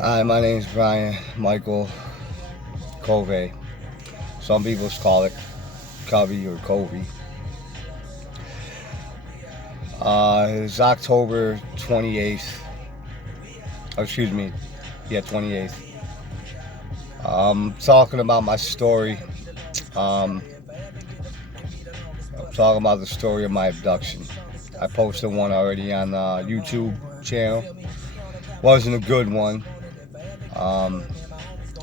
Hi, my name is Bryan Michael Covey. Some people call it Covey or Covey. It's October 28th. Oh, excuse me. Yeah, 28th. Talking about my story. Um, I'm talking about the story of my abduction. I posted one already on the YouTube channel. Wasn't a good one. Um,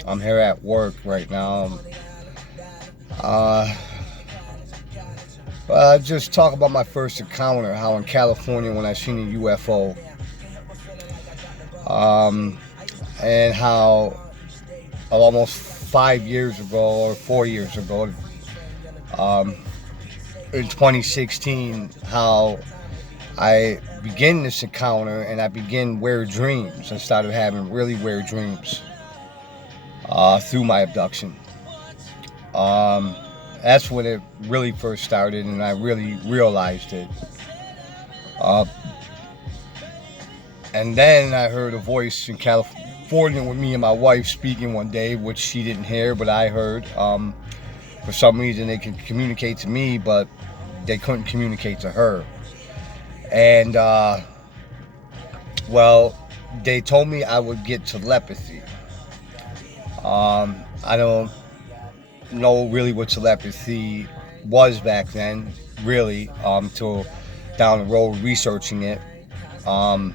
I'm here at work right now. Uh, just talk about my first encounter, how in California when I seen a UFO, and how almost 5 years ago or 4 years ago, um, in 2016, how I began this encounter and I began weird dreams. I started having really weird dreams through my abduction. That's when it really first started, and I really realized it. Uh, and then I heard a voice in California with me and my wife speaking one day, which she didn't hear, but I heard. For some reason, they could communicate to me, but they couldn't communicate to her. And, they told me I would get telepathy. I don't know really what telepathy was back then, really, till down the road researching it. And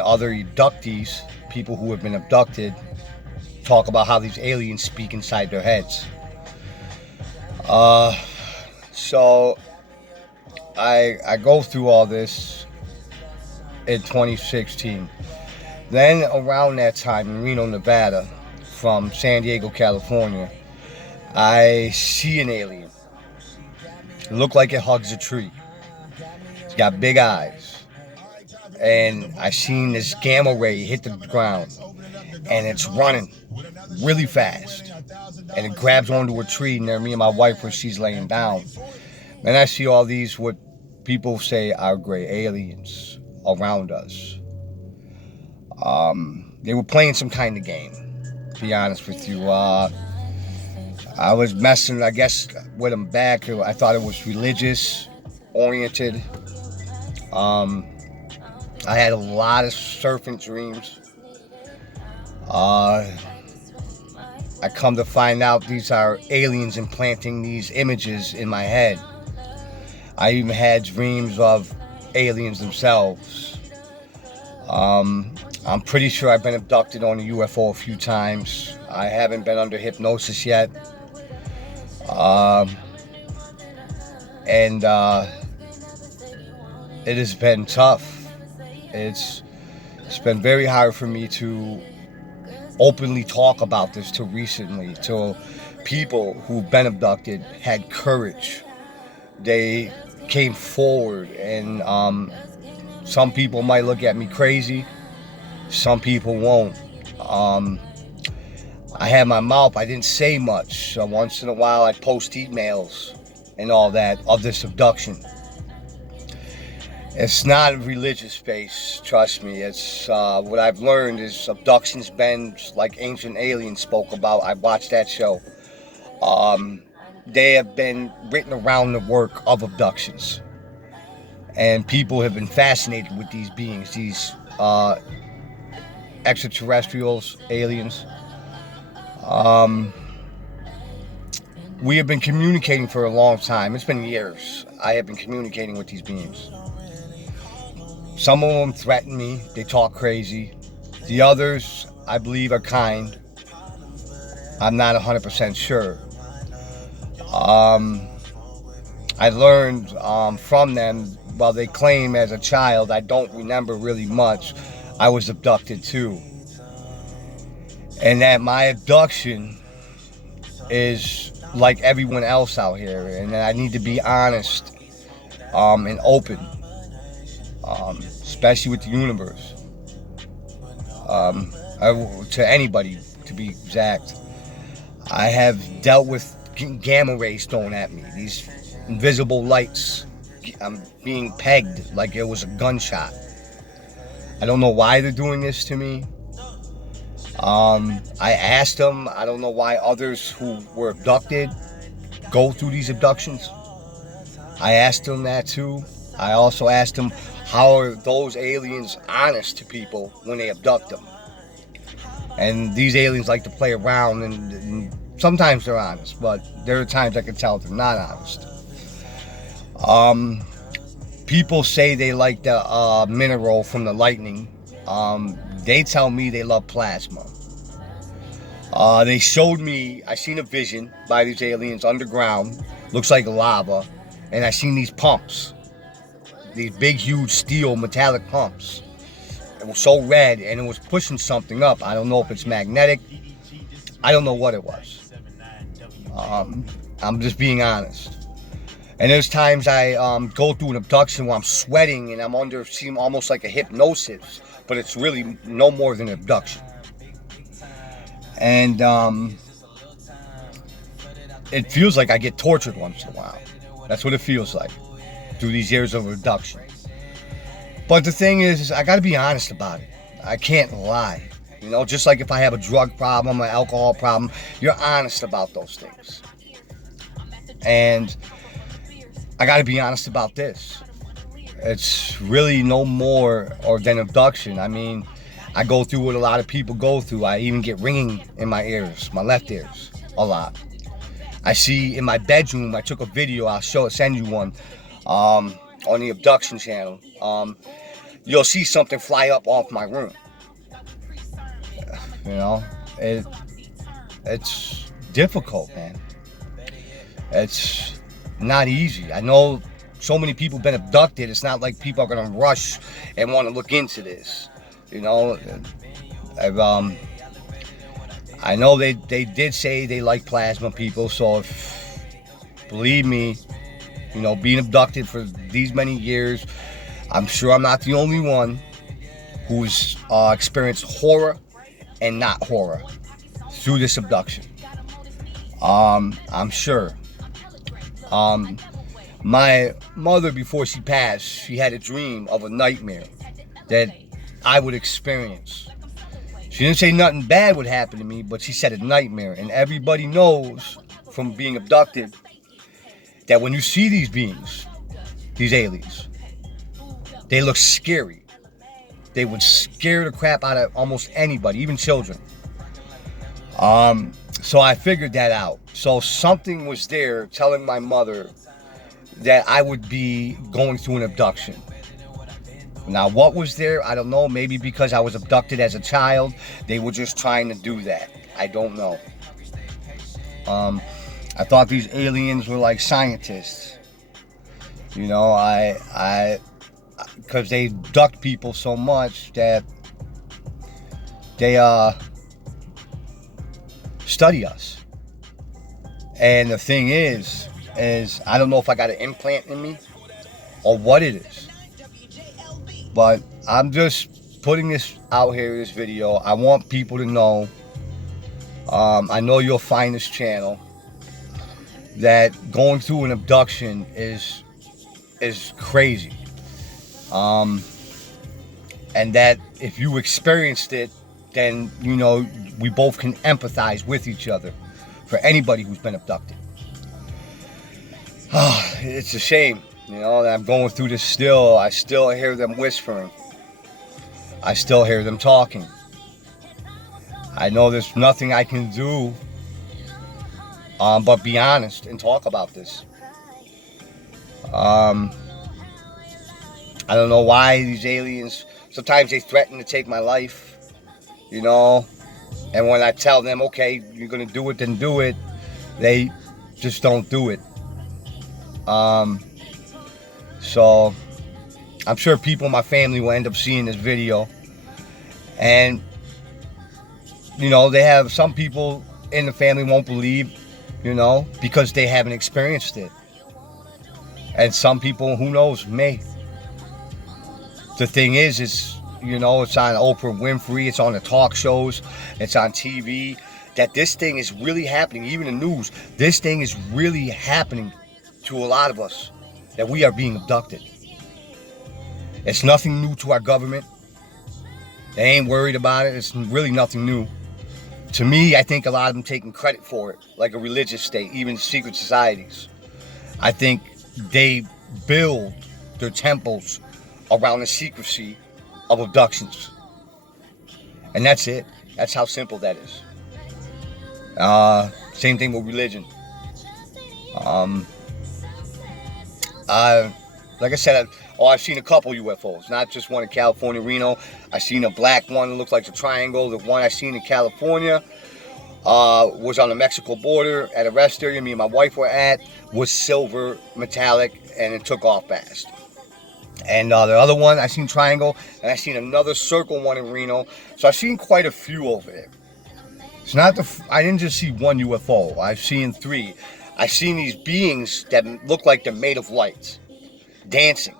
other abductees, people who have been abducted, talk about how these aliens speak inside their heads. So I go through all this in 2016. Then around that time in Reno, Nevada, from San Diego, California, I see an alien. It looked like it hugs a tree. It's got big eyes. And I seen this gamma ray hit the ground. And it's running really fast. And it grabs onto a tree near me and my wife where she's laying down. And I see all these, what people say are gray aliens around us. They were playing some kind of game, to be honest with you. I was messing, I guess, with them back. I thought it was religious oriented. I had a lot of serpent dreams. I come to find out these are aliens implanting these images in my head. I even had dreams of aliens themselves. I'm pretty sure I've been abducted on a UFO a few times. I haven't been under hypnosis yet. And it has been tough. It's been very hard for me to openly talk about this till recently, till people who've been abducted had courage. They came forward, and some people might look at me crazy, some people won't. I had my mouth, I didn't say much. Once in a while I'd post emails and all that of this abduction. It's not religious based, trust me. It's what I've learned is abductions been like Ancient Aliens spoke about. I watched that show. They have been written around the work of abductions. And people have been fascinated with these beings, these extraterrestrials, aliens. We have been communicating for a long time. It's been years. I have been communicating with these beings. Some of them threaten me. They talk crazy. The others, I believe, are kind. I'm not 100% sure. I learned from them, while they claim as a child, I don't remember really much, I was abducted too. And that my abduction is like everyone else out here, and that I need to be honest and open, especially with the universe, to anybody, to be exact. I have dealt with gamma rays thrown at me, these invisible lights. I'm being pegged like it was a gunshot. I don't know why they're doing this to me. I asked them, I don't know why others who were abducted go through these abductions. I asked them that too. I also asked them, how are those aliens honest to people when they abduct them? And these aliens like to play around, and sometimes they're honest, but there are times I can tell they're not honest. People say they like the mineral from the lightning. They tell me they love plasma. They showed me, I seen a vision by these aliens underground, looks like lava, and I seen these pumps, these big, huge steel metallic pumps. It was so red, and it was pushing something up. I don't know if it's magnetic. I don't know what it was. I'm just being honest. And there's times I go through an abduction where I'm sweating and I'm under, seem almost like a hypnosis, but it's really no more than an abduction. And it feels like I get tortured once in a while. That's what it feels like through these years of abduction. But the thing is I got to be honest about it. I can't lie. You know, just like if I have a drug problem, an alcohol problem, you're honest about those things. And I got to be honest about this. It's really no more or than abduction. I mean, I go through what a lot of people go through. I even get ringing in my ears, my left ears, a lot. I see in my bedroom, I took a video, I'll send you one, on the Abduction channel. You'll see something fly up off my room. You know, it's difficult, man. It's not easy. I know so many people have been abducted. It's not like people are going to rush and want to look into this. You know, I know they did say they like plasma people. So if, believe me, you know, being abducted for these many years, I'm sure I'm not the only one who's experienced horror and not horror through this abduction. I'm sure. My mother, before she passed, she had a dream of a nightmare that I would experience. She didn't say nothing bad would happen to me, but she said a nightmare. And everybody knows from being abducted that when you see these beings, these aliens, they look scary. They would scare the crap out of almost anybody, even children. So I figured that out. So something was there telling my mother that I would be going through an abduction. Now, what was there? I don't know. Maybe because I was abducted as a child, they were just trying to do that. I don't know. I thought these aliens were like scientists. You know, because they abduct people so much that they study us. And the thing is I don't know if I got an implant in me or what it is. But I'm just putting this out here, this video. I want people to know, I know you'll find this channel, that going through an abduction is crazy. And that if you experienced it, then, you know, we both can empathize with each other for anybody who's been abducted. It's a shame, you know, that I'm going through this still. I still hear them whispering. I still hear them talking. I know there's nothing I can do but be honest and talk about this. I don't know why these aliens, sometimes they threaten to take my life, you know, and when I tell them, okay, you're going to do it, then do it, they just don't do it. So I'm sure people in my family will end up seeing this video, and you know, they have some people in the family won't believe, you know, because they haven't experienced it, and some people, who knows, may. The thing is, you know, it's on Oprah Winfrey, it's on the talk shows, it's on TV, that this thing is really happening, even the news. This thing is really happening to a lot of us, that we are being abducted. It's nothing new to our government. They ain't worried about it. It's really nothing new. To me, I think a lot of them taking credit for it, like a religious state, even secret societies. I think they build their temples around the secrecy of abductions. And that's it. That's how simple that is. Same thing with religion. Like I said, I've seen a couple UFOs, not just one in California, Reno. I've seen a black one that looks like a triangle. The one I seen in California was on the Mexico border at a rest area me and my wife were at, was silver, metallic, and it took off fast. And the other one, I seen triangle, and I seen another circle one in Reno. So I've seen quite a few over there. It's not I didn't just see one UFO. I've seen 3. I've seen these beings that look like they're made of light, dancing.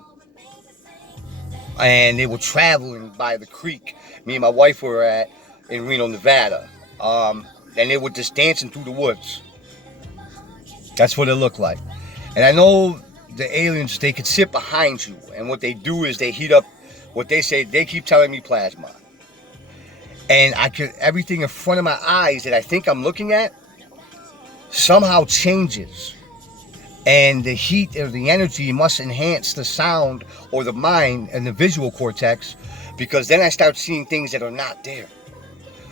And they were traveling by the creek me and my wife were at in Reno, Nevada. And they were just dancing through the woods. That's what it looked like. And I know the aliens, they could sit behind you. And what they do is they heat up what they say, they keep telling me plasma. And everything in front of my eyes that I think I'm looking at somehow changes. And the heat or the energy must enhance the sound or the mind and the visual cortex, because then I start seeing things that are not there.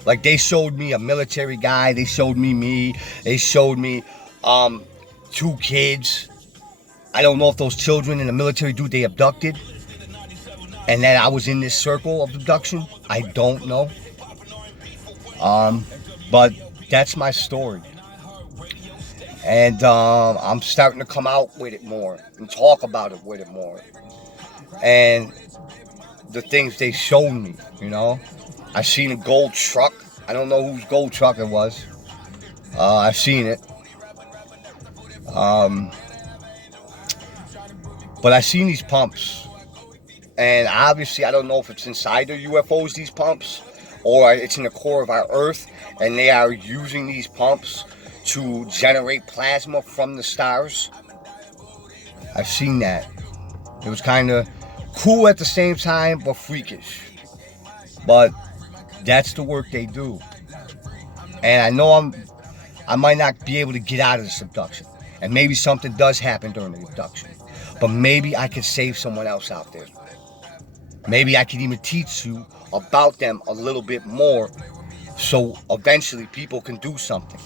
Like they showed me a military guy, they showed me, they showed me 2 kids. I don't know if those children in the military dude they abducted and that I was in this circle of abduction. I don't know. But that's my story. And I'm starting to come out with it more and talk about it with it more. And the things they showed me, you know. I seen a gold truck. I don't know whose gold truck it was. I've seen it. But I've seen these pumps. And obviously I don't know if it's inside the UFOs, these pumps, or it's in the core of our Earth, and they are using these pumps to generate plasma from the stars. I've seen that. It was kind of cool at the same time, but freakish. But that's the work they do. And I know I might not be able to get out of this abduction. And maybe something does happen during the abduction. But maybe I could save someone else out there. Maybe I could even teach you about them a little bit more, so eventually people can do something.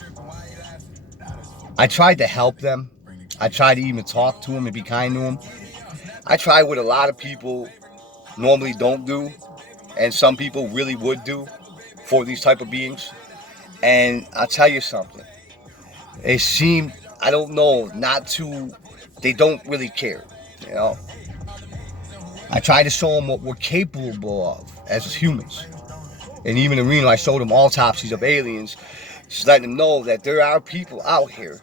I tried to help them. I tried to even talk to them and be kind to them. I tried what a lot of people normally don't do, and some people really would do for these type of beings. And I'll tell you something. They seem, I don't know, they don't really care, you know. I tried to show them what we're capable of as humans. And even in Reno, I showed them autopsies of aliens, just letting them know that there are people out here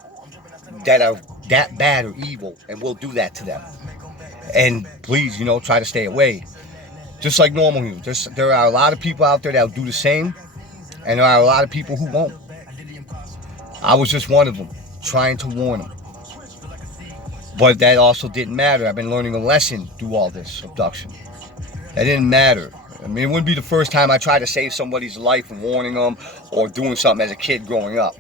that are that bad or evil and will do that to them. And please, you know, try to stay away. Just like normal humans. There are a lot of people out there that will do the same, and there are a lot of people who won't. I was just one of them, trying to warn them. But that also didn't matter. I've been learning a lesson through all this abduction. That didn't matter. I mean, it wouldn't be the first time I tried to save somebody's life and warning them or doing something as a kid growing up.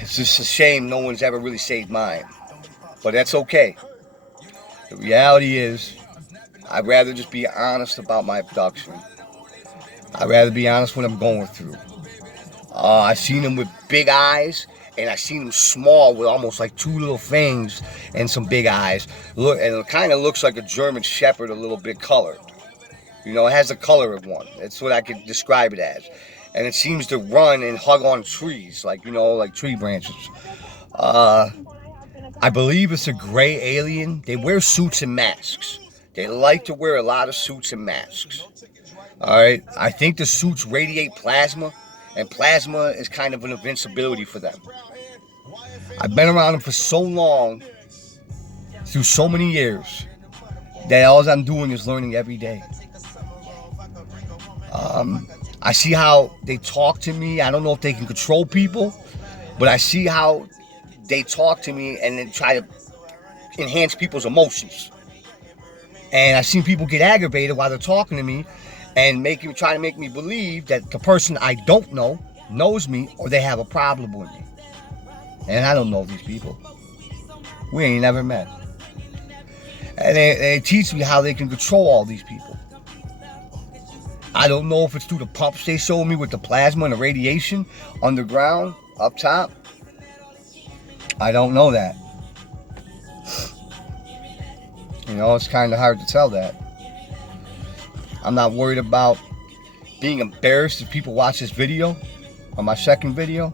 It's just a shame no one's ever really saved mine. But that's okay. The reality is, I'd rather just be honest about my abduction. I'd rather be honest what I'm going through. I've seen them with big eyes, and I've seen them small with almost like 2 little fangs and some big eyes. Look, and it kind of looks like a German Shepherd, a little bit colored. You know, it has the color of one. That's what I could describe it as. And it seems to run and hug on trees, like, you know, like tree branches. I believe it's a gray alien. They wear suits and masks. They like to wear a lot of suits and masks. All right? I think the suits radiate plasma, and plasma is kind of an invincibility for them. I've been around them for so long, through so many years, that all I'm doing is learning every day. I see how they talk to me. I don't know if they can control people, but I see how they talk to me and then try to enhance people's emotions. And I've seen people get aggravated while they're talking to me and try to make me believe that the person I don't know knows me or they have a problem with me. And I don't know these people. We ain't never met. And they teach me how they can control all these people. I don't know if it's through the pumps they showed me with the plasma and the radiation underground, up top. I don't know that. You know, it's kind of hard to tell that. I'm not worried about being embarrassed if people watch this video, or my second video.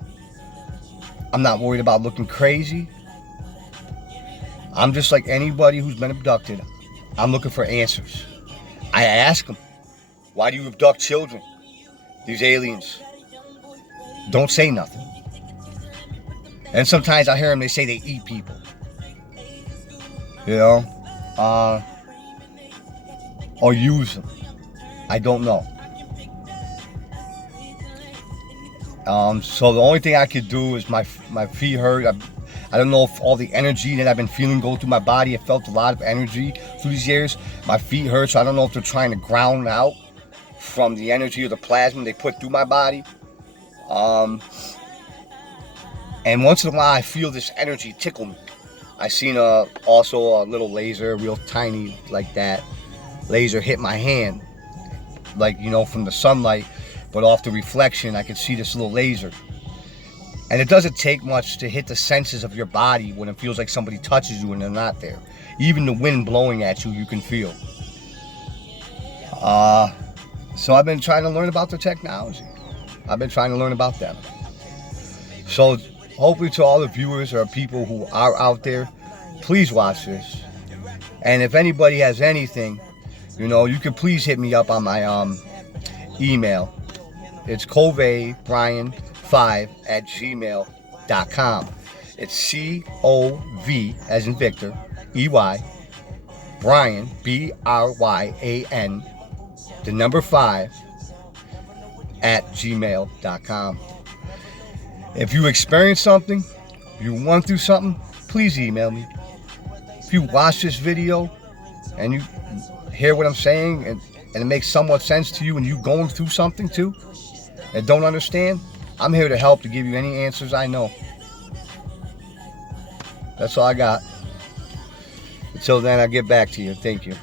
I'm not worried about looking crazy. I'm just like anybody who's been abducted. I'm looking for answers. I ask them, why do you abduct children? These aliens don't say nothing. And sometimes I hear them, they say they eat people. You know? Or use them. I don't know. So the only thing I could do is my feet hurt. I don't know if all the energy that I've been feeling go through my body. I felt a lot of energy through these years. My feet hurt, so I don't know if they're trying to ground out from the energy or the plasma they put through my body. And once in a while, I feel this energy tickle me. I seen also a little laser, real tiny like that. Laser hit my hand, like, you know, from the sunlight, but off the reflection, I could see this little laser. And it doesn't take much to hit the senses of your body when it feels like somebody touches you and they're not there. Even the wind blowing at you, you can feel. So I've been trying to learn about the technology. I've been trying to learn about them. So hopefully to all the viewers or people who are out there, please watch this. And if anybody has anything, you know, you can please hit me up on my email. It's Covey Bryan 5@gmail.com. It's COV as in Victor, EY, Bryan, BRYAN, the number 5 @gmail.com. If you experience something, you went through something, please email me. If you watch this video and you hear what I'm saying and it makes somewhat sense to you and you going through something too and don't understand, I'm here to help, to give you any answers I know. That's all I got. Until then, I'll get back to you. Thank you.